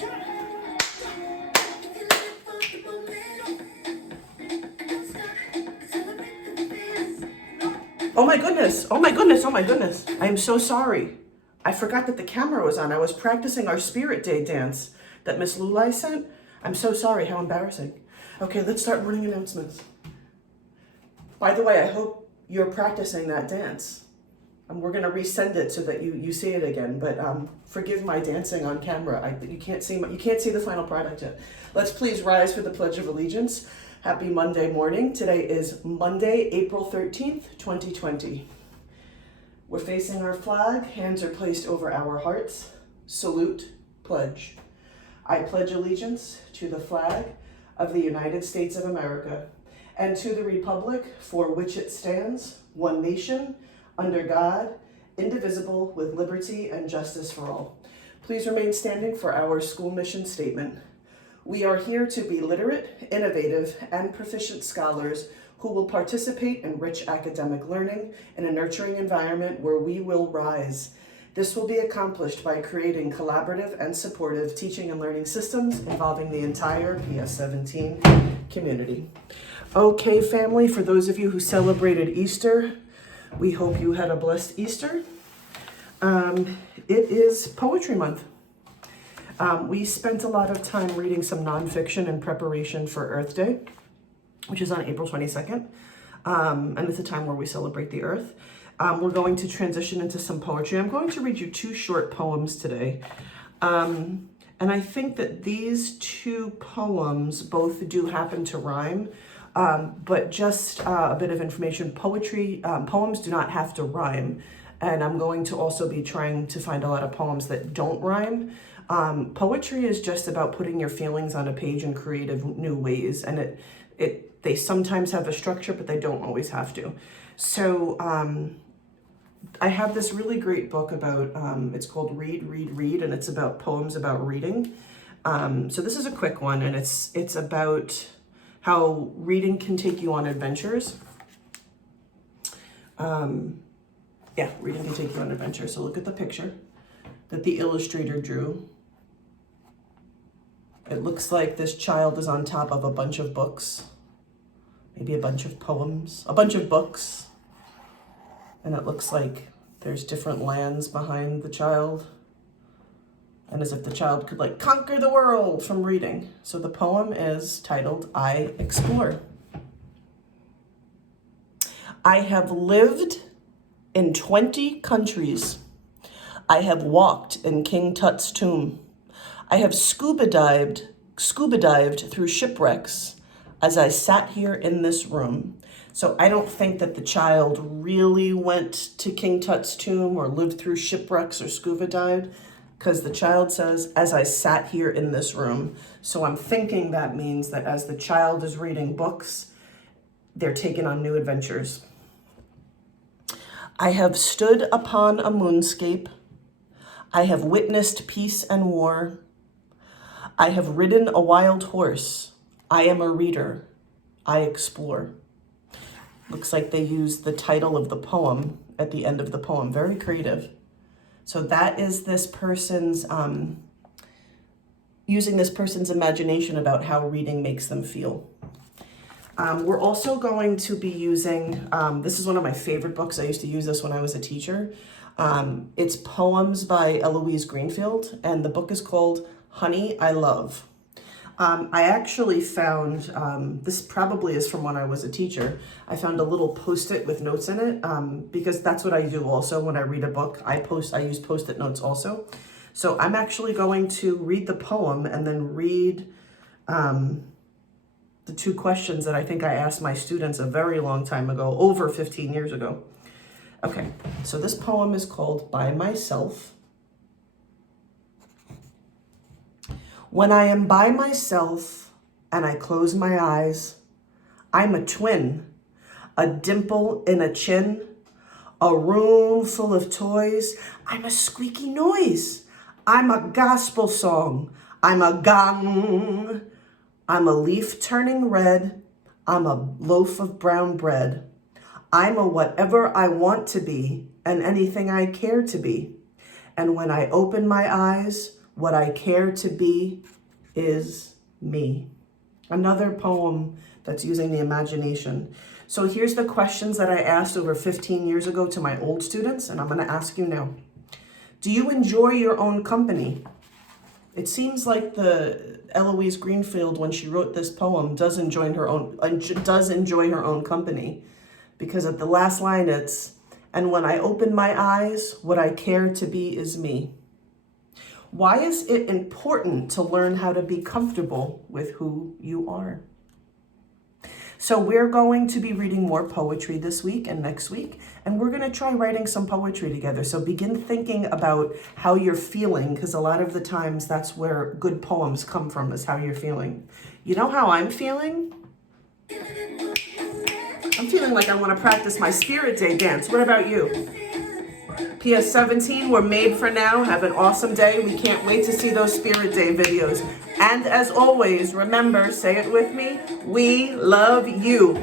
Oh my goodness, oh my goodness, oh my goodness. I am so sorry. I forgot that the camera was on. I was practicing our Spirit Day dance that Miss Lulai sent. I'm so sorry, how embarrassing. Okay, let's start morning announcements. By the way, I hope you're practicing that dance. We're gonna resend it so that you see it again, but forgive my dancing on camera. You can't see the final product yet. Let's please rise for the Pledge of Allegiance. Happy Monday morning. Today is Monday, April 13th, 2020. We're facing our flag, hands are placed over our hearts. Salute, pledge. I pledge allegiance to the flag of the United States of America and to the republic for which it stands, one nation, under God, indivisible, with liberty and justice for all. Please remain standing for our school mission statement. We are here to be literate, innovative, and proficient scholars who will participate in rich academic learning in a nurturing environment where we will rise. This will be accomplished by creating collaborative and supportive teaching and learning systems involving the entire PS17 community. Okay, family, for those of you who celebrated Easter, we hope you had a blessed Easter. It is Poetry Month. We spent a lot of time reading some nonfiction in preparation for Earth Day, which is on April 22nd, and it's a time where we celebrate the Earth. We're going to transition into some poetry. I'm going to read you two short poems today. And I think that these two poems both do happen to rhyme, but just a bit of information. Poems do not have to rhyme. And I'm going to also be trying to find a lot of poems that don't rhyme. Poetry is just about putting your feelings on a page in creative new ways. And they sometimes have a structure, but they don't always have to. So I have this really great book about, it's called Read, Read, Read, and it's about poems about reading. So this is a quick one, and it's about how reading can take you on adventures. Yeah, reading can take you on adventures. So look at the picture that the illustrator drew. It looks like this child is on top of a bunch of books, maybe a bunch of poems, a bunch of books. And it looks like there's different lands behind the child. And as if the child could like conquer the world from reading. So the poem is titled, I Explore. I have lived in 20 countries. I have walked in King Tut's tomb. I have scuba dived through shipwrecks as I sat here in this room. So I don't think that the child really went to King Tut's tomb or lived through shipwrecks or scuba dived, because the child says, as I sat here in this room. So I'm thinking that means that as the child is reading books, they're taken on new adventures. I have stood upon a moonscape. I have witnessed peace and war. I have ridden a wild horse. I am a reader. I explore. Looks like they used the title of the poem at the end of the poem. Very creative. So that is this person's, using this person's imagination about how reading makes them feel. We're also going to be using, this is one of my favorite books. I used to use this when I was a teacher. It's poems by Eloise Greenfield, and the book is called Honey, I Love. I actually found, this probably is from when I was a teacher, I found a little Post-it with notes in it, because that's what I do also when I read a book. I use Post-it notes also. So I'm actually going to read the poem and then read the two questions that I think I asked my students a very long time ago, over 15 years ago. Okay, so this poem is called By Myself. When I am by myself and I close my eyes, I'm a twin, a dimple in a chin, a room full of toys. I'm a squeaky noise. I'm a gospel song. I'm a gong. I'm a leaf turning red. I'm a loaf of brown bread. I'm a whatever I want to be and anything I care to be. And when I open my eyes, What I care to be is me. Another poem that's using the imagination. So here's the questions that I asked over 15 years ago to my old students, and I'm going to ask you now. Do you enjoy your own company? It seems like the Eloise Greenfield, when she wrote this poem, does enjoy her own company, because at the last line it's, and when I open my eyes, what I care to be is me. Why is it important to learn how to be comfortable with who you are? So we're going to be reading more poetry this week and next week, and we're going to try writing some poetry together. So begin thinking about how you're feeling, because a lot of the times that's where good poems come from, is how you're feeling. You know how I'm feeling? I'm feeling like I want to practice my Spirit Day dance. What about you? PS17, we're made for now. Have an awesome day. We can't wait to see those Spirit Day videos. And as always, remember, say it with me, we love you.